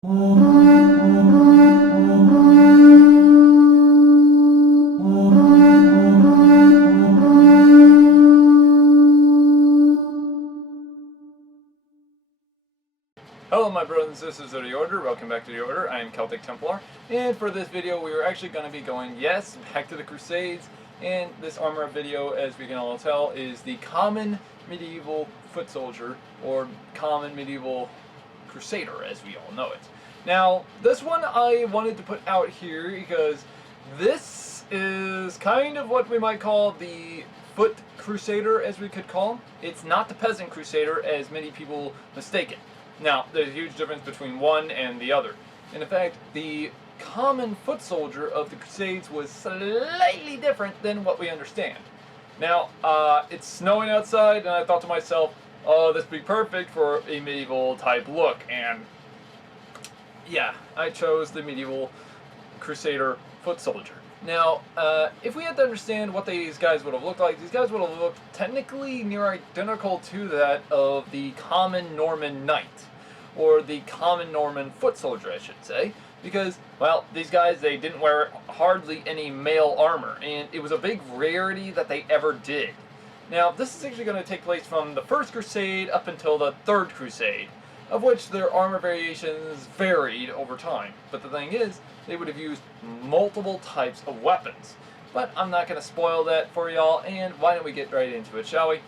Hello my brothers and sisters of the Order, welcome back to the Order. I am Celtic Templar, and for this video we are actually going to be going, yes, back to the Crusades, and this armor video, as we can all tell, is the common medieval foot soldier, or common medieval Crusader, as we all know it. Now, this one I wanted to put out here because this is kind of what we might call the foot Crusader, as we could call him. It's not the peasant Crusader, as many people mistake it. Now, there's a huge difference between one and the other. And in fact, the common foot soldier of the Crusades was slightly different than what we understand. Now, it's snowing outside, and I thought to myself, oh, this would be perfect for a medieval type look. And yeah, I chose the medieval Crusader foot soldier. Now, if we had to understand what these guys would have looked like, these guys would have looked technically near identical to that of the common Norman knight, or the common Norman foot soldier, I should say, because, well, these guys, they didn't wear hardly any mail armor, and it was a big rarity that they ever did. Now, this is actually going to take place from the First Crusade up until the Third Crusade, of which their armor variations varied over time. But the thing is, they would have used multiple types of weapons. But I'm not going to spoil that for y'all, and why don't we get right into it, shall we?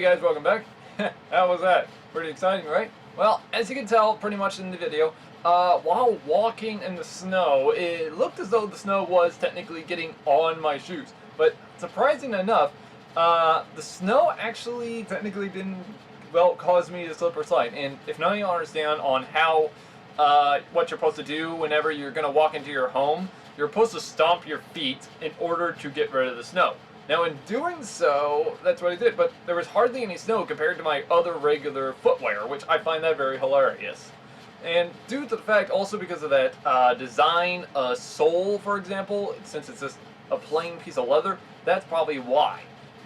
Hey guys, welcome back. How was that? Pretty exciting, right? Well, as you can tell pretty much in the video, while walking in the snow, it looked as though the snow was technically getting on my shoes. But surprising enough, the snow actually technically didn't, well, cause me to slip or slide. And if none of you understand on how, what you're supposed to do whenever you're going to walk into your home, you're supposed to stomp your feet in order to get rid of the snow. Now in doing so, that's what I did, but there was hardly any snow compared to my other regular footwear, which I find that very hilarious. And due to the fact, also because of that design, sole, for example, since it's just a plain piece of leather, that's probably why.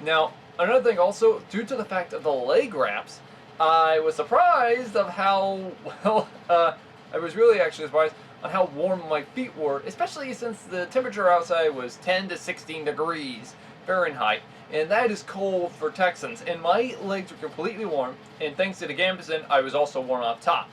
Now, another thing also, due to the fact of the leg wraps, I was surprised of how, well, I was really actually surprised on how warm my feet were, especially since the temperature outside was 10 to 16 degrees Fahrenheit, and that is cold for Texans, and my legs were completely warm, and thanks to the Gambison, I was also warm up top.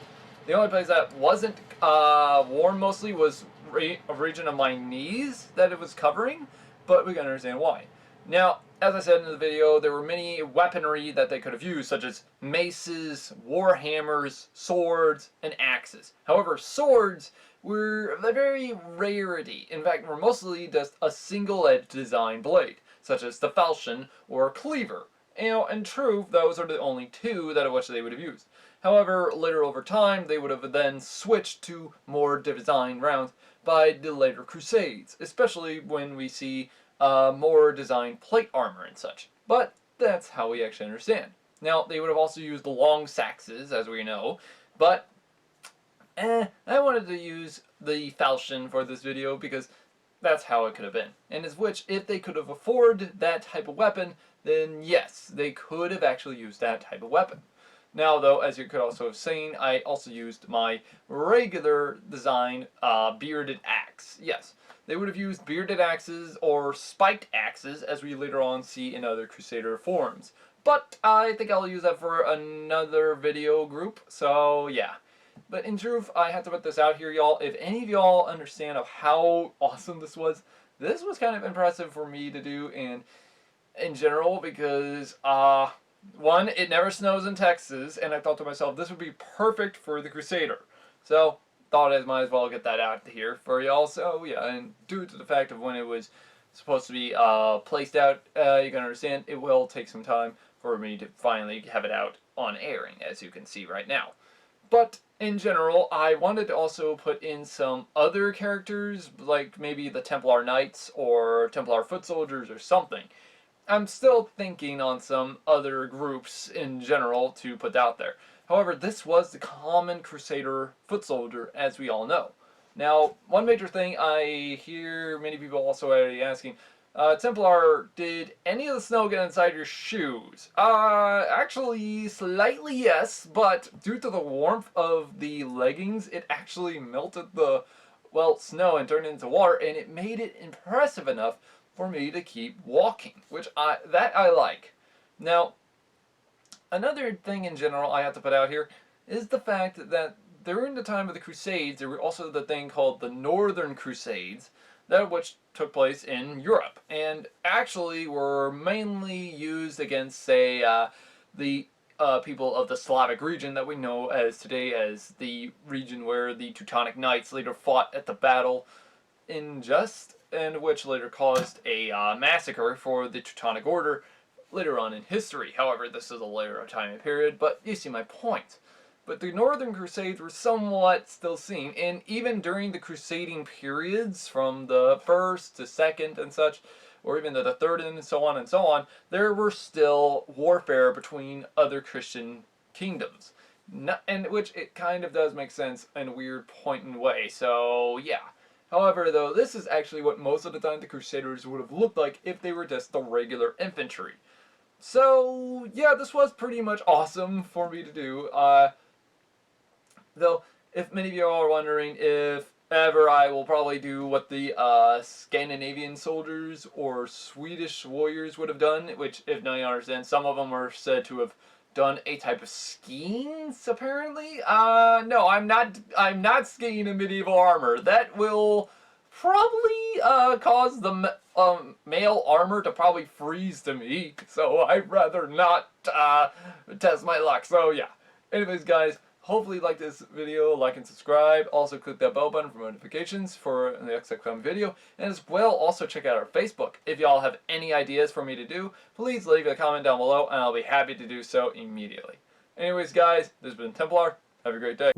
The only place that wasn't warm mostly was a region of my knees that it was covering, but we can understand why. Now, as I said in the video, there were many weaponry that they could have used, such as maces, war hammers, swords, and axes. However, swords were a very rarity. In fact, were mostly just a single-edged design blade, such as the falchion or cleaver. In truth, those are the only two that which they would have used. However, later over time, they would have then switched to more designed rounds by the later Crusades, especially when we see more designed plate armor and such. But that's how we actually understand. Now, they would have also used the long saxes, as we know, but I wanted to use the falchion for this video because that's how it could have been. And as which, if they could have afforded that type of weapon, then yes, they could have actually used that type of weapon. Now though, as you could also have seen, I also used my regular design bearded axe. Yes, they would have used bearded axes or spiked axes, as we later on see in other Crusader forms. But I think I'll use that for another video group, so yeah. But in truth, I have to put this out here, y'all. If any of y'all understand of how awesome this was kind of impressive for me to do, and in general, because, one, it never snows in Texas, and I thought to myself, this would be perfect for the Crusader. So, thought I might as well get that out here for y'all. So, yeah, and due to the fact of when it was supposed to be placed out, you can understand, it will take some time for me to finally have it out on airing, as you can see right now. But in general, I wanted to also put in some other characters, like maybe the Templar Knights or Templar Foot Soldiers or something. I'm still thinking on some other groups in general to put out there. However, this was the common Crusader foot soldier, as we all know. Now, one major thing I hear many people also already asking, Templar, did any of the snow get inside your shoes? Actually, slightly yes, but due to the warmth of the leggings, it actually melted the, well, snow and turned it into water, and it made it impressive enough for me to keep walking, which I like. Now, another thing in general I have to put out here is the fact that during the time of the Crusades, there were also the thing called the Northern Crusades, that which took place in Europe, and actually were mainly used against, say, the people of the Slavic region that we know as today as the region where the Teutonic Knights later fought at the battle in Just, and which later caused a massacre for the Teutonic Order later on in history. However, this is a later time period, but you see my point. But the Northern Crusades were somewhat still seen, and even during the crusading periods, from the 1st to 2nd and such, or even the 3rd and so on, there were still warfare between other Christian kingdoms. And which it kind of does make sense in a weird point and way, so yeah. However, though, this is actually what most of the time the Crusaders would have looked like if they were just the regular infantry. So, yeah, this was pretty much awesome for me to do. Though, if many of you are wondering if ever I will probably do what the Scandinavian soldiers or Swedish warriors would have done, which, if none of you understand, some of them were said to have done a type of skiing, apparently. No, I'm not skiing in medieval armor. That will probably cause the male armor to probably freeze to me, so I'd rather not test my luck. So yeah. Anyways, guys, hopefully you like this video, like and subscribe. Also click that bell button for notifications for the next upcoming video. And as well, also check out our Facebook. If y'all have any ideas for me to do, please leave a comment down below and I'll be happy to do so immediately. Anyways, guys, this has been Templar. Have a great day.